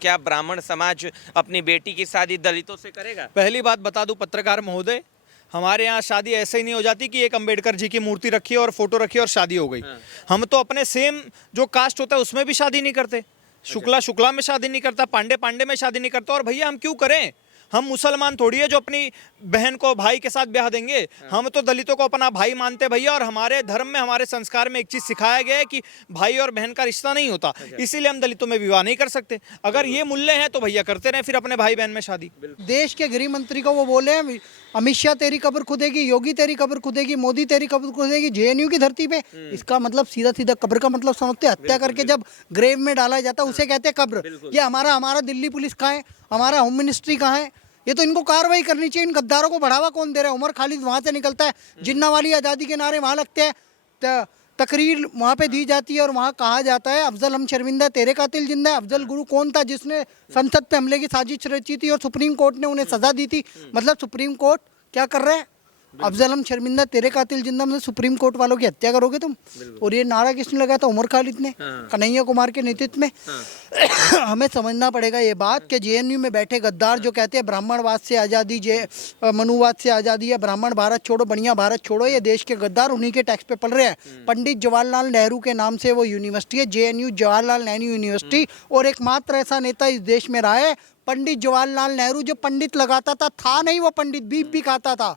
क्या ब्राह्मण समाज अपनी बेटी की शादी दलितों से करेगा? पहली बात बता दूं पत्रकार महोदय, हमारे यहाँ शादी ऐसे ही नहीं हो जाती कि एक अंबेडकर जी की मूर्ति रखी है और फोटो रखी है और शादी हो गई। हम तो अपने सेम जो कास्ट होता है उसमें भी शादी नहीं करते। शुक्ला शुक्ला में शादी नहीं करता, पांडे पांडे में शादी नहीं करता। और भैया हम क्यों करें? हम मुसलमान थोड़ी है जो अपनी बहन को भाई के साथ ब्याह देंगे। हम तो दलितों को अपना भाई मानते भैया। और हमारे धर्म में, हमारे संस्कार में एक चीज सिखाया गया है कि भाई और बहन का रिश्ता नहीं होता। इसीलिए हम दलितों में विवाह नहीं कर सकते। अगर ये मूल्य हैं तो भैया करते रहे फिर अपने भाई बहन में शादी। देश के गृह मंत्री को वो बोले हैं, अमित शाह तेरी कब्र खुदेगी, योगी तेरी कब्र खुदेगी, मोदी तेरी कब्र खुदेगी जेएनयू की धरती पे। इसका मतलब सीधा सीधा कब्र का मतलब समझते हैं। हत्या करके जब ग्रेव में डाला जाता है उसे कहते हैं कब्र। ये हमारा दिल्ली पुलिस कहाँ है, हमारा होम मिनिस्ट्री कहाँ है? ये तो इनको कार्रवाई करनी चाहिए। इन गद्दारों को बढ़ावा कौन दे रहा है? उमर खालिद वहाँ से निकलता है, जिन्ना वाली आज़ादी के नारे वहाँ लगते हैं, तकरीर वहाँ पे दी जाती है और वहाँ कहा जाता है अफजल हम शर्मिंदा, तेरे कातिल जिंदा है। अफजल गुरु कौन था जिसने संसद पे हमले की साजिश रची थी और सुप्रीम कोर्ट ने उन्हें सजा दी थी? मतलब सुप्रीम कोर्ट क्या कर रहा है? अफजल हम शर्मिंदा, तेरे कातिल जिंदा, मतलब सुप्रीम कोर्ट वालों की हत्या करोगे तुम। और ये नारा किसने लगाया था? उमर खालिद ने, कन्हैया कुमार के नेतृत्व में। हमें समझना पड़ेगा ये बात कि जेएनयू में बैठे गद्दार जो कहते हैं ब्राह्मणवाद से आज़ादी, मनुवाद से आज़ादी है, ब्राह्मण भारत छोड़ो, बढ़िया भारत छोड़ो, ये देश के गद्दार उन्हीं के टैक्स पे पल रहे हैं। पंडित जवाहरलाल नेहरू के नाम से वो यूनिवर्सिटी है, जेएनयू, जवाहरलाल नेहरू यूनिवर्सिटी। और एकमात्र ऐसा नेता इस देश में रहा है पंडित जवाहरलाल नेहरू, जो पंडित लगाता था नहीं, वो पंडित बीफ भी खाता था।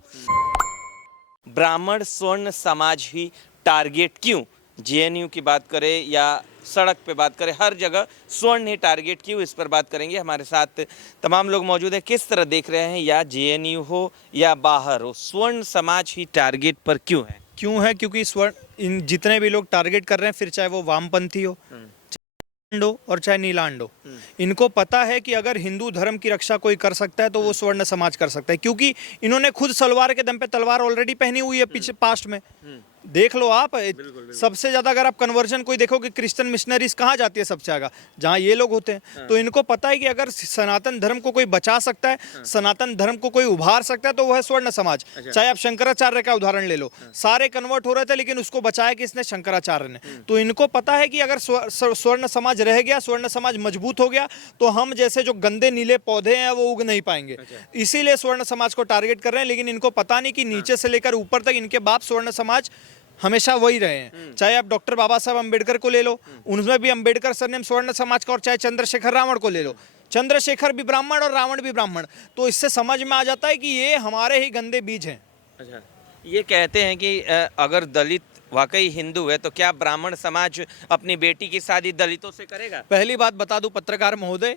ब्राह्मण स्वर्ण समाज ही टारगेट क्यों? जेएनयू की बात करें या सड़क पे बात करें, हर जगह स्वर्ण ही टारगेट क्यों? इस पर बात करेंगे। हमारे साथ तमाम लोग मौजूद हैं। किस तरह देख रहे हैं, या जेएनयू हो या बाहर हो, स्वर्ण समाज ही टारगेट पर क्यों है? क्यों है? क्योंकि स्वर्ण, इन जितने भी लोग टारगेट कर रहे हैं, फिर चाहे वो वामपंथी हो और चाहे नीलांडो, इनको पता है कि अगर हिंदू धर्म की रक्षा कोई कर सकता है तो वो स्वर्ण समाज कर सकता है। क्योंकि इन्होंने खुद सलवार के दम पे तलवार ऑलरेडी पहनी हुई है पीछे पास्ट में। देख लो आप, सबसे ज्यादा अगर आप कन्वर्जन कोई देखो कि क्रिश्चियन मिशनरीज कहाँ जाती है सबसे ज्यादा, जहाँ ये लोग होते हैं। तो इनको पता है कि अगर सनातन धर्म को कोई बचा सकता है, सनातन धर्म को कोई उभार सकता है, तो वो है स्वर्ण समाज। चाहे आप शंकराचार्य का उदाहरण ले लो, सारे कन्वर्ट हो रहे थे लेकिन उसको बचाया किसने? शंकराचार्य ने। तो इनको पता है कि अगर स्वर्ण समाज रह गया, स्वर्ण समाज मजबूत हो गया, तो हम जैसे जो गंदे नीले पौधे हैं वो उग नहीं पाएंगे। इसीलिए स्वर्ण समाज को टारगेट कर रहे हैं। लेकिन इनको पता नहीं कि नीचे से लेकर ऊपर तक इनके बाप स्वर्ण समाज हमेशा वही रहे हैं। चाहे आप डॉक्टर बाबा साहब अम्बेडकर को ले लो, उनमें भी अम्बेडकर सरनेम स्वर्ण समाज का। और चाहे चंद्रशेखर रावण को ले लो, चंद्रशेखर भी ब्राह्मण और रावण भी ब्राह्मण। तो इससे समझ में आ जाता है कि ये हमारे ही गंदे बीज हैं। अच्छा, ये कहते हैं कि अगर दलित वाकई हिंदू है तो क्या ब्राह्मण समाज अपनी बेटी की शादी दलितों से करेगा? पहली बात बता दूं पत्रकार महोदय,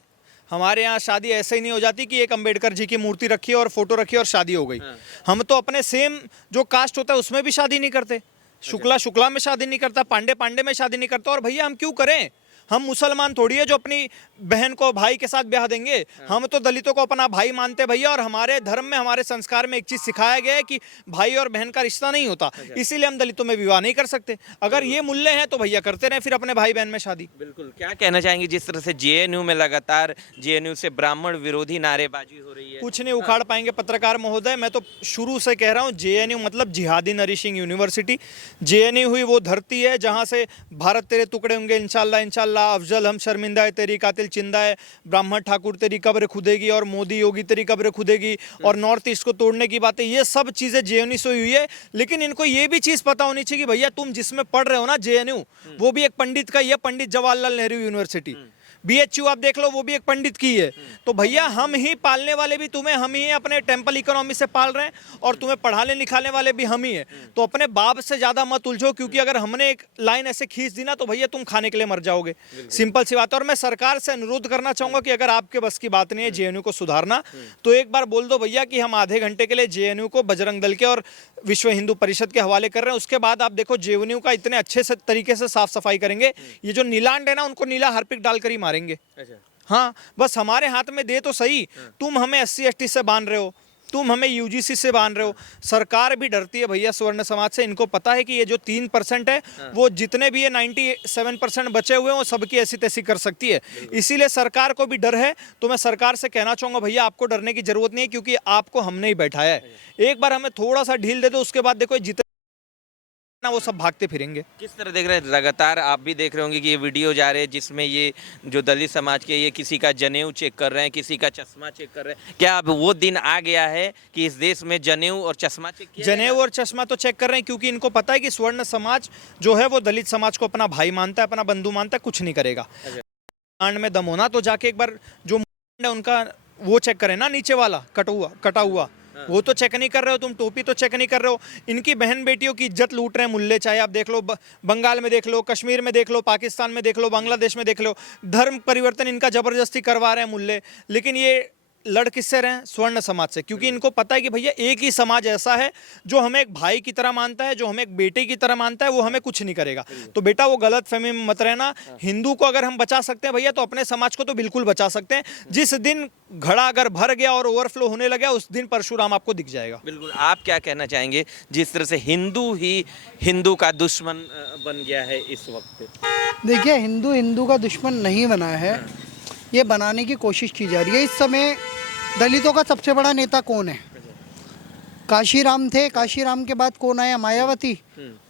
हमारे यहाँ शादी ऐसे ही नहीं हो जाती कि एक अंबेडकर जी की मूर्ति रखी है और फोटो रखी है और शादी हो गई। हम तो अपने सेम जो कास्ट होता है उसमें भी शादी नहीं करते। शुक्ला शुक्ला में शादी नहीं करता, पांडे पांडे में शादी नहीं करता। और भैया हम क्यों करें? हम मुसलमान थोड़ी है जो अपनी बहन को भाई के साथ ब्याह देंगे। हम तो दलितों को अपना भाई मानते भैया। और हमारे धर्म में, हमारे संस्कार में एक चीज सिखाया गया है कि भाई और बहन का रिश्ता नहीं होता। इसीलिए हम दलितों में विवाह नहीं कर सकते। अगर ये मूल्य हैं तो भैया करते रहे फिर अपने भाई बहन में शादी। बिल्कुल। क्या कहना चाहेंगे जिस तरह से जेएनयू में लगातार जेएनयू से ब्राह्मण विरोधी नारेबाजी हो रही है? कुछ नहीं उखाड़ पाएंगे पत्रकार महोदय। मैं तो शुरू से कह रहा हूँ, जेएनयू मतलब जिहादी नरिशिंग यूनिवर्सिटी। जेएनयू हुई वो धरती है जहाँ से भारत तेरे टुकड़े होंगे इंशाल्लाह इंशाल्लाह, अफजल हम शर्मिंदा है, तेरी कातिल चिंदा है, ब्राह्मण ठाकुर तेरी कब्र खुदेगी, और मोदी योगी तेरी कब्र खुदेगी, और नॉर्थ ईस्ट को तोड़ने की बातें, ये सब चीजें जेएनयू से हुई है। लेकिन इनको ये भी चीज पता होनी चाहिए कि भैया तुम जिसमें पढ़ रहे हो ना जेएनयू, वो भी एक पंडित का ही है, पंडित जवाहरलाल नेहरू यूनिवर्सिटी। बीएचयू आप देख लो, वो भी एक पंडित की है। तो भैया हम ही पालने वाले भी तुम्हें हम ही अपने टेम्पल इकोनॉमी से पाल रहे हैं, और तुम्हें पढ़ाने लिखाने वाले भी हम ही है। तो अपने बाप से ज्यादा मत उलझो, क्योंकि अगर हमने एक लाइन ऐसे खींच दी ना तो भैया तुम खाने के लिए मर जाओगे। सिंपल सी बात है। और मैं सरकार से अनुरोध करना चाहूंगा कि अगर आपके बस की बात नहीं है जेएनयू को सुधारना, तो एक बार बोल दो भैया कि हम आधे घंटे के लिए जेएनयू को बजरंग दल के और विश्व हिंदू परिषद के हवाले कर रहे हैं। उसके बाद आप देखो जेएनयू का इतने अच्छे से तरीके से साफ सफाई करेंगे। ये जो नीलांड है ना, उनको नीला हार्पिक डालकर ही मारेंगे। हाँ, बस हमारे हाथ में दे तो सही। तुम हमें SC/ST से बांध रहे हो, तुम हमें UGC से बांध रहे हो। सरकार भी डरती है भैया स्वर्ण समाज से। इनको पता है कि ये जो 3% है, वो जितने भी ये 97% बचे हुए हैं वो सबकी ऐसी तैसी कर सकती है। इसीलिए सरकार को भी डर है। तो मैं सरकार से कहना चाहूंगा भैया आपको डरने की जरूरत नहीं है, क्योंकि आपको हमने ही बैठाया है। एक बार हमें थोड़ा सा ढील दे दो, उसके बाद देखो जितने ना वो सब भागते फिरेंगे। किस तरह देख रहे हैं? लगातार आप भी देख रहे होंगे कि ये वीडियो जा रहे हैं जिसमें ये जो दलित समाज के ये किसी का जनेऊ चेक कर रहे हैं, किसी का चश्मा चेक कर रहे हैं। क्या अब वो दिन आ गया है कि इस देश में जनेऊ और चश्मा चेक किया जनेऊ और चश्मा तो चेक कर रहे हैं, क्योंकि इनको पता है कि स्वर्ण समाज जो है वो दलित समाज को अपना भाई मानता है, अपना बंधु मानता है, कुछ नहीं करेगा। कांड में दम होना तो जाके एक बार जो है उनका वो चेक करें ना, नीचे वाला कटा हुआ वो तो चेक नहीं कर रहे हो तुम, टोपी तो चेक नहीं कर रहे हो। इनकी बहन बेटियों की इज्जत लूट रहे हैं मुल्ले, चाहे आप देख लो बंगाल में देख लो, कश्मीर में देख लो, पाकिस्तान में देख लो, बांग्लादेश में देख लो। धर्म परिवर्तन इनका जबरदस्ती करवा रहे हैं मुल्ले, लेकिन ये लड़ किससे रहे हैं? स्वर्ण समाज से, क्योंकि इनको पता है कि भैया एक ही समाज ऐसा है जो हमें एक भाई की तरह मानता है, जो हमें एक बेटे की तरह मानता है, वो हमें कुछ नहीं करेगा। तो बेटा वो गलत फहमी में मत रहना। हिंदू को अगर हम बचा सकते हैं भैया, तो अपने समाज को तो बिल्कुल बचा सकते हैं। जिस दिन घड़ा अगर भर गया और ओवरफ्लो होने लगा, उस दिन परशुराम आपको दिख जाएगा। बिल्कुल। आप क्या कहना चाहेंगे जिस तरह से हिंदू ही हिंदू का दुश्मन बन गया है इस वक्त? देखिए, हिंदू का दुश्मन नहीं बना है, ये बनाने की कोशिश की जा रही है। इस समय दलितों का सबसे बड़ा नेता कौन है? काशीराम थे, काशीराम के बाद कौन आया? मायावती।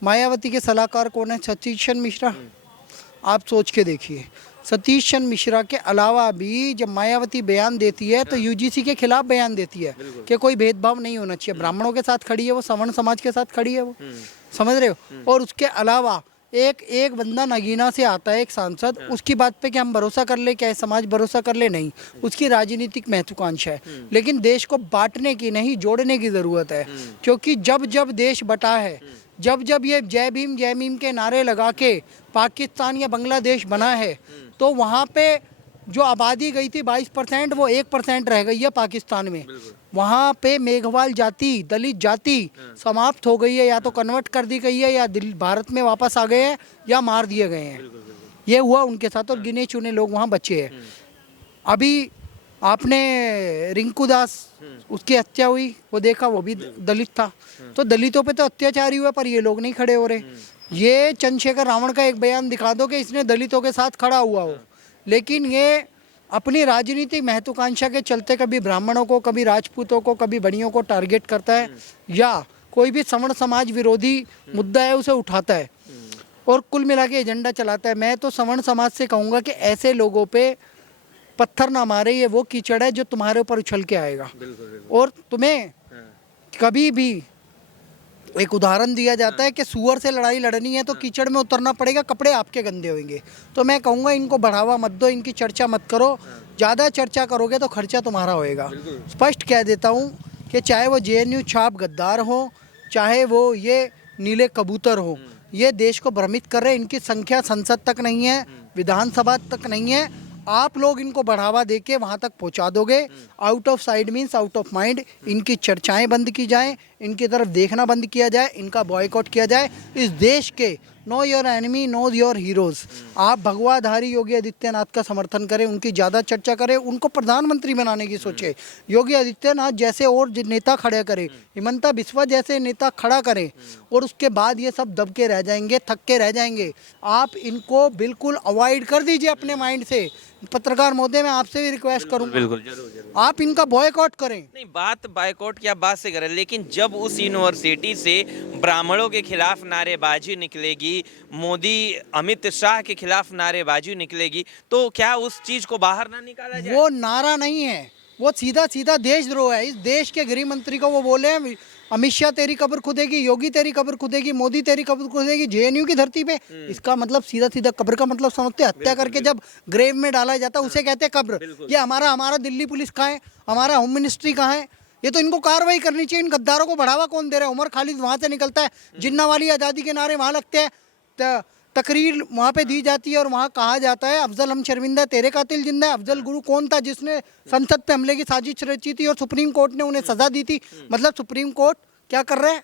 मायावती के सलाहकार कौन है? सतीश चंद्र मिश्रा। आप सोच के देखिए, सतीश चंद्र मिश्रा के अलावा भी जब मायावती बयान देती है तो यूजीसी के खिलाफ बयान देती है कि कोई भेदभाव नहीं होना चाहिए। ब्राह्मणों के साथ खड़ी है वो, सवर्ण समाज के साथ खड़ी है वो, समझ रहे हो? और उसके अलावा एक बंदा नगीना से आता है, एक सांसद, उसकी बात पे क्या हम भरोसा कर ले? क्या समाज भरोसा कर ले? नहीं। उसकी राजनीतिक महत्वाकांक्षा है, लेकिन देश को बांटने की नहीं, जोड़ने की ज़रूरत है। क्योंकि जब जब देश बटा है, जब जब ये जय भीम के नारे लगा के पाकिस्तान या बांग्लादेश बना है, तो वहाँ पे जो आबादी गई थी 22%, वो 1% रह गई है पाकिस्तान में। वहाँ पे मेघवाल जाति, दलित जाति समाप्त हो गई है, या तो कन्वर्ट कर दी गई है, या भारत में वापस आ गए हैं, या मार दिए गए हैं। ये हुआ उनके साथ, और गिने चुने लोग वहाँ बचे हैं। अभी आपने रिंकू दास, उसकी हत्या हुई, वो देखा, वो भी दलित था। तो दलितों पे तो अत्याचार ही हुआ, पर ये लोग नहीं खड़े हो रहे। ये चंद्रशेखर रावण का एक बयान दिखा दो कि इसने दलितों के साथ खड़ा हुआ हो, लेकिन ये अपनी राजनीतिक महत्वाकांक्षा के चलते कभी ब्राह्मणों को, कभी राजपूतों को, कभी बड़ियों को टारगेट करता है, या कोई भी सवर्ण समाज विरोधी मुद्दा है उसे उठाता है और कुल मिला के एजेंडा चलाता है। मैं तो सवर्ण समाज से कहूँगा कि ऐसे लोगों पे पत्थर ना मारे, ये वो कीचड़ है जो तुम्हारे ऊपर उछल के आएगा। और तुम्हें कभी भी एक उदाहरण दिया जाता है कि सुअर से लड़ाई लड़नी है तो कीचड़ में उतरना पड़ेगा, कपड़े आपके गंदे होंगे। तो मैं कहूँगा इनको बढ़ावा मत दो, इनकी चर्चा मत करो। ज़्यादा चर्चा करोगे तो खर्चा तुम्हारा होएगा। स्पष्ट कह देता हूँ कि चाहे वो जेएनयू छाप गद्दार हो, चाहे वो ये नीले कबूतर हो, ये देश को भ्रमित कर रहे हैं। इनकी संख्या संसद तक नहीं है, विधानसभा तक नहीं है। आप लोग इनको बढ़ावा देके वहाँ तक पहुँचा दोगे। Out of side means out of mind. इनकी चर्चाएं बंद की जाएं, इनकी तरफ देखना बंद किया जाए, इनका बॉयकॉट किया जाए। इस देश के know your enemy know your heroes. आप भगवाधारी योगी आदित्यनाथ का समर्थन करें, उनकी ज़्यादा चर्चा करें, उनको प्रधानमंत्री बनाने की सोचें। योगी आदित्यनाथ जैसे और नेता खड़े करें, हिमंता बिस्वा जैसे नेता खड़ा करें, और उसके बाद ये सब दब के रह जाएंगे, थक के रह जाएंगे। आप इनको बिल्कुल अवॉइड कर दीजिए अपने माइंड से। पत्रकार महोदय, मैं आपसे भी रिक्वेस्ट करूंगा, बिल्कुल, जरूर। आप इनका बॉयकॉट करें। नहीं, बात बायकॉट क्या बात से करें, लेकिन जब उस यूनिवर्सिटी से ब्राह्मणों के खिलाफ नारेबाजी निकलेगी, मोदी अमित शाह के खिलाफ नारेबाजी निकलेगी, तो क्या उस चीज को बाहर ना निकाला जाए? वो नारा नहीं है, वो सीधा सीधा देशद्रोह है। इस देश के गृह मंत्री को वो बोले हैं, अमित शाह तेरी कब्र खुदेगी, योगी तेरी कब्र खुदेगी, मोदी तेरी कब्र खुदेगी जेएनयू की धरती पे। इसका मतलब सीधा सीधा कब्र का मतलब समझते हैं? हत्या करके जब ग्रेव में डाला जाता है उसे कहते हैं कब्र। ये हमारा दिल्ली पुलिस कहाँ है, हमारा होम मिनिस्ट्री कहाँ है? ये तो इनको कार्रवाई करनी चाहिए। इन गद्दारों को बढ़ावा कौन दे रहा है? उमर खालिद वहाँ से निकलता है, जिन्ना वाली आज़ादी के नारे वहाँ लगते हैं, तकरीर वहाँ पे दी जाती है, और वहाँ कहा जाता है अफजल हम शर्मिंदा, तेरे कातिल जिंदा है। अफजल गुरु कौन था जिसने संसद पे हमले की साजिश रची थी और सुप्रीम कोर्ट ने उन्हें सजा दी थी? मतलब सुप्रीम कोर्ट क्या कर रहा है?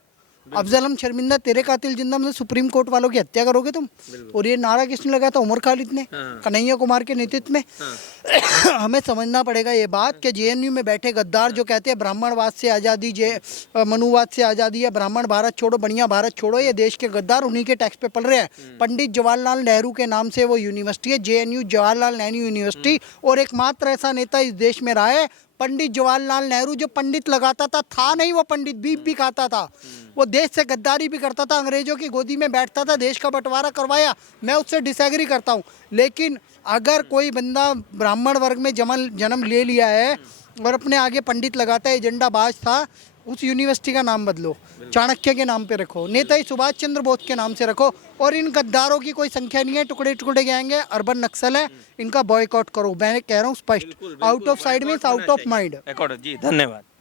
अफजल हम शर्मिंदा, तेरे कातिल जिंदा, मतलब सुप्रीम कोर्ट वालों की हत्या करोगे तुम। और ये नारा किसने लगाया था? उमर खालिद ने, कन्हैया कुमार के नेतृत्व में। हमें समझना पड़ेगा ये बात कि जेएनयू में बैठे गद्दार जो कहते हैं ब्राह्मणवाद से आज़ादी, मनुवाद से आज़ादी, या ब्राह्मण भारत छोड़ो, बढ़िया भारत छोड़ो, ये देश के गद्दार उन्हीं के टैक्स पे पल रहे हैं। पंडित जवाहरलाल नेहरू के नाम से वो यूनिवर्सिटी है, जेएनयू जवाहरलाल नेहरू यूनिवर्सिटी, और एकमात्र ऐसा नेता इस देश में रहा है पंडित जवाहरलाल नेहरू, जो पंडित लगाता था नहीं वो पंडित बीफ भी खाता था। वो देश से गद्दारी भी करता था, अंग्रेजों की गोदी में बैठता था, देश का बंटवारा करवाया, मैं उससे डिसएग्री करता हूँ। लेकिन अगर कोई बंदा ब्राह्मण वर्ग में जन्म ले लिया है और अपने आगे पंडित लगाता है, एजेंडा बाज था, उस यूनिवर्सिटी का नाम बदलो, चाणक्य के नाम पे रखो, नेताजी सुभाष चंद्र बोस के नाम से रखो, और इन गद्दारों की कोई संख्या नहीं है, टुकड़े टुकड़े गैंग है, अर्बन नक्सल है, इनका बॉयकॉट करो। मैं कह रहा हूँ स्पष्ट, out of side means out of mind. जी धन्यवाद।